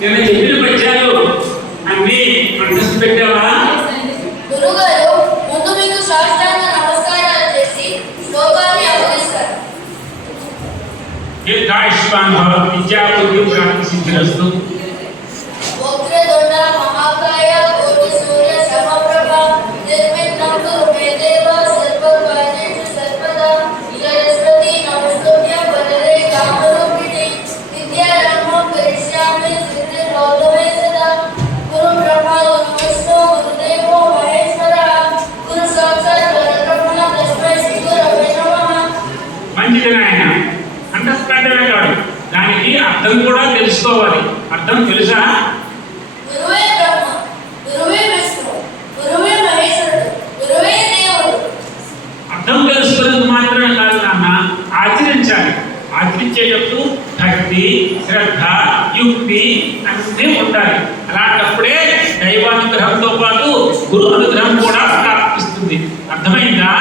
నేను చెప్పిన పద్యాలు అన్ని కంఠస్థ పెట్టావా? గురుగారు ముందు మీకు సాష్టాంగ నమస్కారాలు చేసి శ్లోకాన్ని అవతరిస్తారు. దీర్ఘాయుష్మాన్ భవ, విద్యాబుద్ధి ప్రాప్తి సిద్ధిరస్తు. వక్రతుండ మహాకాయ కోటి సూర్య సమప్రభ నిర్విఘ్నం కురు మే దేవ సర్వకార్యేషు సర్వదా సరస్వతి నమస్తుభ్యం వరదే కామరూపిణి విద్యారంభం కరిష్యామి సిద్ధిర్భవతు మే సదా. గురు బ్రహ్మ గురు విష్ణు గురుదేవో మహేశ్వరః గురు సాక్షాత్ పరబ్రహ్మ తస్మై శ్రీ గురవే నమః. మంచిది నాయన, కంఠస్థ పెట్టడమే కాదు, దానికి అర్థం కూడా తెలుసుకోవాలి. అర్థం తెలుసా? గురువే బ్రహ్మ, గురువే విష్ణు, గురువే మహేశ్వరుడు, గురువే దేవుడు. అర్థం తెలుసుకునేది మాత్రమే కాదు నాన్న, ఆచరించాలి. ఆచరించేటప్పుడు భక్తి, శ్రద్ధ, యుక్తి అన్నీ ఉండాలి. అలాంటప్పుడే దైవానుగ్రహంతో పాటు గురు అనుగ్రహం కూడా ప్రాప్తిస్తుంది. అర్థమైందా?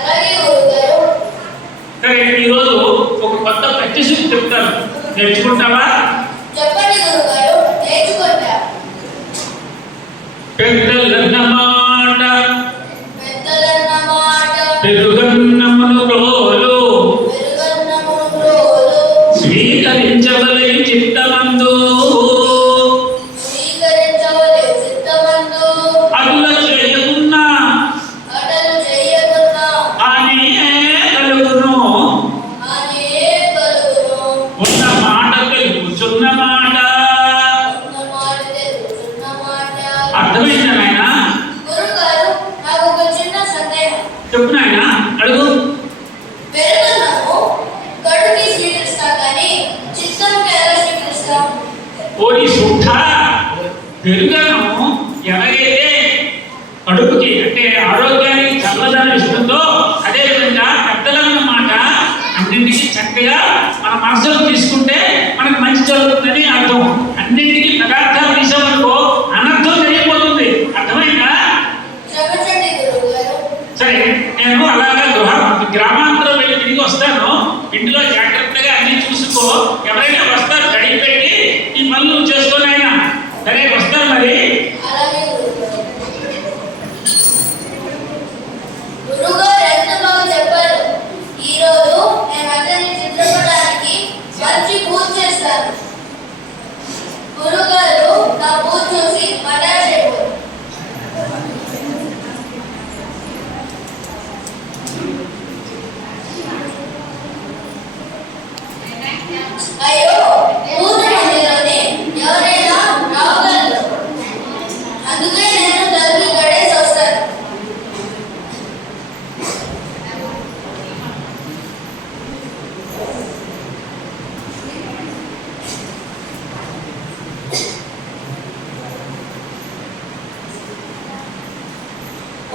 అలాగే గురుగారు. సరే, ఈరోజు ఒక కొత్త పద్యసూక్తి చెప్తాను, నేర్చుకుంటావా? చెప్పండి గురుగారు, నేర్చుకుంటా. పెద్దలన్న మాట పెద్దలన్న మాట పెరుగన్నమును రోలు పెరుగన్నమును ప్రోలు స్వీకరించవలై చిత్తమందు స్వీకరించవలే చిత్తమందు అటుల చేయకున్నా అటలు చెయ్యకున్నా అని కలుగును. అనే కలుగును. ఉన్న మాట తెలుపుచున్న మాట. ఉన్న మాట తెలుసున్న మాట. అర్థమైందా నాయన? గురుగారు, నాకు ఒక చిన్న సందేహం. చెప్పు నాయన, అడుగు. పెరుగన్నము కడుపుకి స్వీకరిస్తాం కానీ చిత్తంకి ఎలా స్వీకరిస్తాం? ఓడి సుఖ పెరుగను ఎవరైతే కడుపుకి అంటే ఆరోగ్యానికి చల్లదనం ఇస్తుందో, అదేవిధంగా పెద్దలన్న మాట అన్నింటికి చక్కగా మన మనసులో తీసుకుంటే మనకు మంచి జరుగుతుందని అర్థం. అన్నింటికి పదార్థాలు తీసామనుకో అనర్థం జరిగిపోతుంది. అర్థమైందా? క్షమించండి గురుగారు. సరే, నేను అలాగా గ్రామాంతరం వెళ్ళి తిరిగి వస్తాను. ఇంటిలో జాగ్రత్తగా అన్ని చూసుకో. ఎవరైనా వస్తారు, గడికి పెట్టి ఈ పనులు నువ్వు చేసుకొని అయినా సరే. వస్తాను మరి. అలాగే గురుగారు. గురుగారు ఎంత బాగా చెప్పారు. ఈరోజు నేను అతని చిత్రపటానికి మంచి పూజ చేస్తాను. గురుగారు నా పూజ చూసి మటాష్ అయిపోయారు. అయ్యో, పూజ మందిలోని ఎవరైనా రాగలరు. అందుకే నేను తలుపు గడేసి వస్తాను.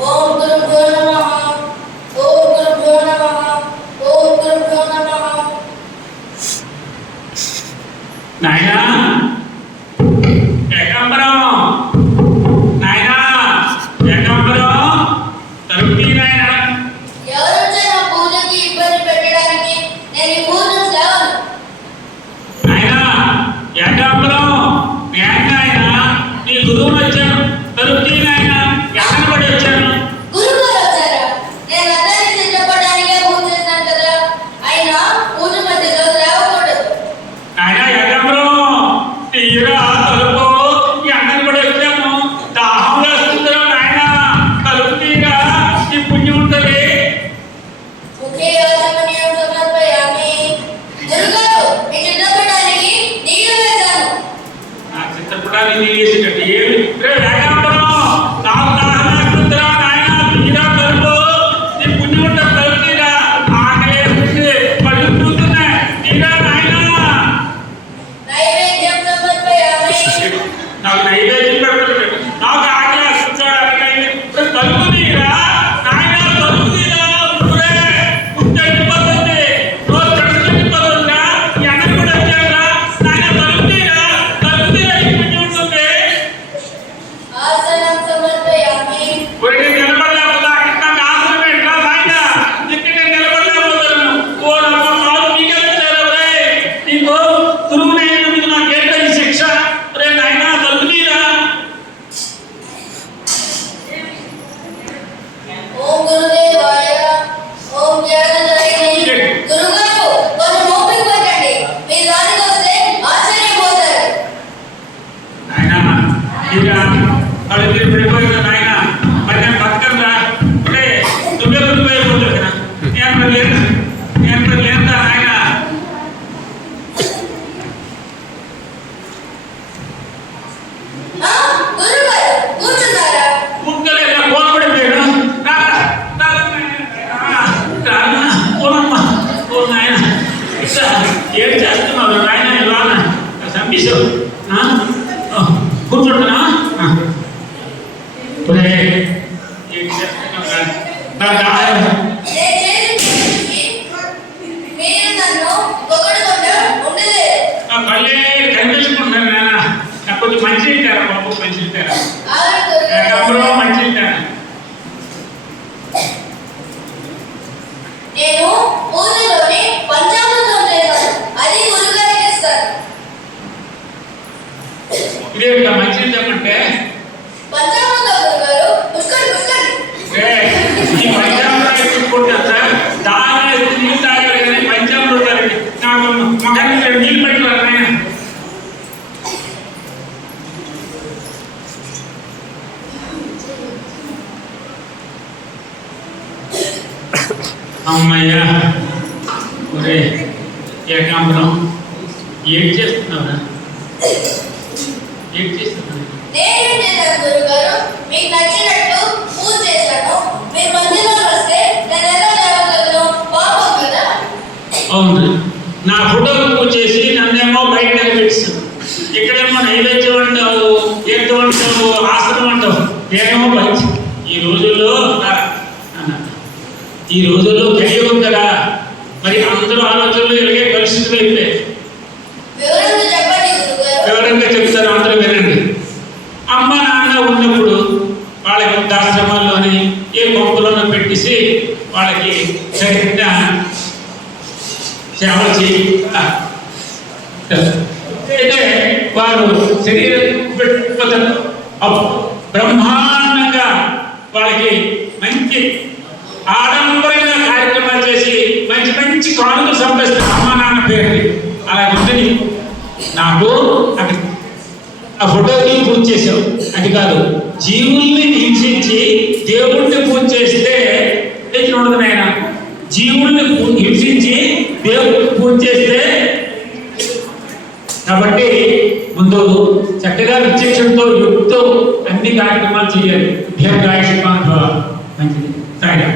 ఓం గురుభ్యో నమః. ఓం గురుభ్యో నమః. ఓం గురుభ్యో నమః. నాయనా ఏకాంబరం, నాయనా ఏకాంబరం, తలుపు నాయన. ఎవరొచ్చే నా పూజకి ఇబ్బంది పెట్టడానికి నేను ఈ పూజ సేవను. నాయనా ఏకాంబరం, నాయన నీ గురువుని వచ్చాను. తలుపు నాయన, ఎక్కడ పడి వచ్చాను. గురుగారు వచ్చారా? నేను అందరినీ చిత్రపటానికే పూజ చేశాను కదా. అయినా పూజ మధ్యలో లేవకూడదు. నాయనా ఏకాంబరం, తీరా తలుపు, ఎక్కడ పడి వచ్చాము. దాహం వేస్తుందిరా నాయన, తలుపు తీరా, ఈ పుణ్యం ఉంటుంది. ముఖే ఆచమనీయం సమర్పయామి. గురుగారు, మీ చిత్రపటానికి నీళ్లు వేశాను. నా చిత్రపటాన్ని నీవేసినట్టు ఏమి రే ఏకాంబరం, నాకు దాహం వేస్తుందిరా నాయన, తీరా తలుపు, నీ పుణ్యం ఉంటే తలుపు తీరా. ఆకలి వేస్తుంది, పళ్ళు పూతున్నాయి, తీరా నాయన. నైవేద్యం సమర్పయామి. నాకు నైవేద్యం పెడుతుంది, నాకు ఆకలి వేస్తుంది. తలుపు తీరా నాయన, తలుపు తీరా. ఊరే గుర్తెట్టిపోతుంది, రోజు కడుపుతెట్టిపోతుందా. ఎక్కడ కూడా వచ్చారా నాయన, తలుపు తీరా, తలుపు తీరా, ఈ పుణ్యం ఉంటుంది. ఆసనం సమర్పయామి. ఒరే నిలబడలేకపోతే అక్కడ నాకు ఆసనం ఏంట్రా నాయన, ఇక్కడ నేను నిలబడలేకపోతున్నాను. ఓ నమ్మ కాదు మీకే వచ్చారు. నీకు గురువు నైనందుకు నాకేంటో ఈ శిక్ష. పంపిస్తావు కూర్చుంటున్నా నేను చేసిన పనికి మీరు నన్ను పొగడకుండా ఉండలేదు. మళ్ళీ కనిపించుకుంటున్నాను నాన్న. నాకు కొంచెం మంచి ఇచ్చారా బాబు, మంచి ఇచ్చారా ఆవిడ గురుగారు, మంచి ఇచ్చారా? నేను పూజలోని పంచామృతం చేశాను, అది గురుగారికి ఇస్తాను. ఇదేమిటా మంచి చెప్పంటే పంచామృతం గురుగారు, పుష్కడి పుష్కడి. ఈ పంచామృతాలు తీసుకుంటా దాని నీళ్ళు తాగాలి కానీ పంచామృతాలకి నాకు మొఖానికి నీళ్ళు పెట్టుకోవాలి నాయన. అమ్మయ్యా ఒరే ఏకాంబరం ఏం చేస్తున్నావురా? ఏం చేస్తున్నావు? నేనేం చేశాను గురుగారు, మీకు నచ్చినట్టు పూజ చేశాను. మీరు మధ్యలో వస్తే నేను ఎలా లేవగలను? పాపం కదా. అవును, నా ఫోటోకి పూజ చేసి నన్నేమో బయట నిలబెట్టిస్తాను. ఇక్కడేమో నైవేద్యం అంటావు, ఏదో అంటావు, ఆసనం అంటావు, నేనేమో బయట. ఈ రోజుల్లో కలియుగం కదా, మరి అందరూ ఆలోచనలు ఇలాగే పరిస్థితులు అయిపోయాయి. వివరంగా చెప్తారు, అందరూ వినండి. అమ్మ నాన్న ఉన్నప్పుడు వాళ్ళకి వృద్ధాశ్రమాల్లోని ఏ కొంపలోనో పెట్టేసి వాళ్ళకి సరిగ్గా సేవ చేయి. అయితే వారు శరీరం పెట్టుకోతారు. బ్రహ్మాండంగా వాళ్ళకి మంచి ఆడంబరంగా కార్యక్రమాలు చేసి మంచి మంచి కానుకలు సంపాదిస్తారు అమ్మ నాన్న పేరు. అలా ఉంటుంది. నాకు అక్కడ ఆ ఫోటోకి పూజ చేసావు, అది కాదు, జీవుల్ని హింసించి దేవుణ్ణి పూజ చేస్తే ఉండదు నాయన. జీవుల్ని హింసించి దేవుణ్ణి పూజ చేస్తే, కాబట్టి ముందు చక్కగా విచక్షణతో యుక్తో అన్ని కార్యక్రమాలు చేయాలి. దీర్ఘాయుష్మాన్ భవ. మంచిది. Thank you.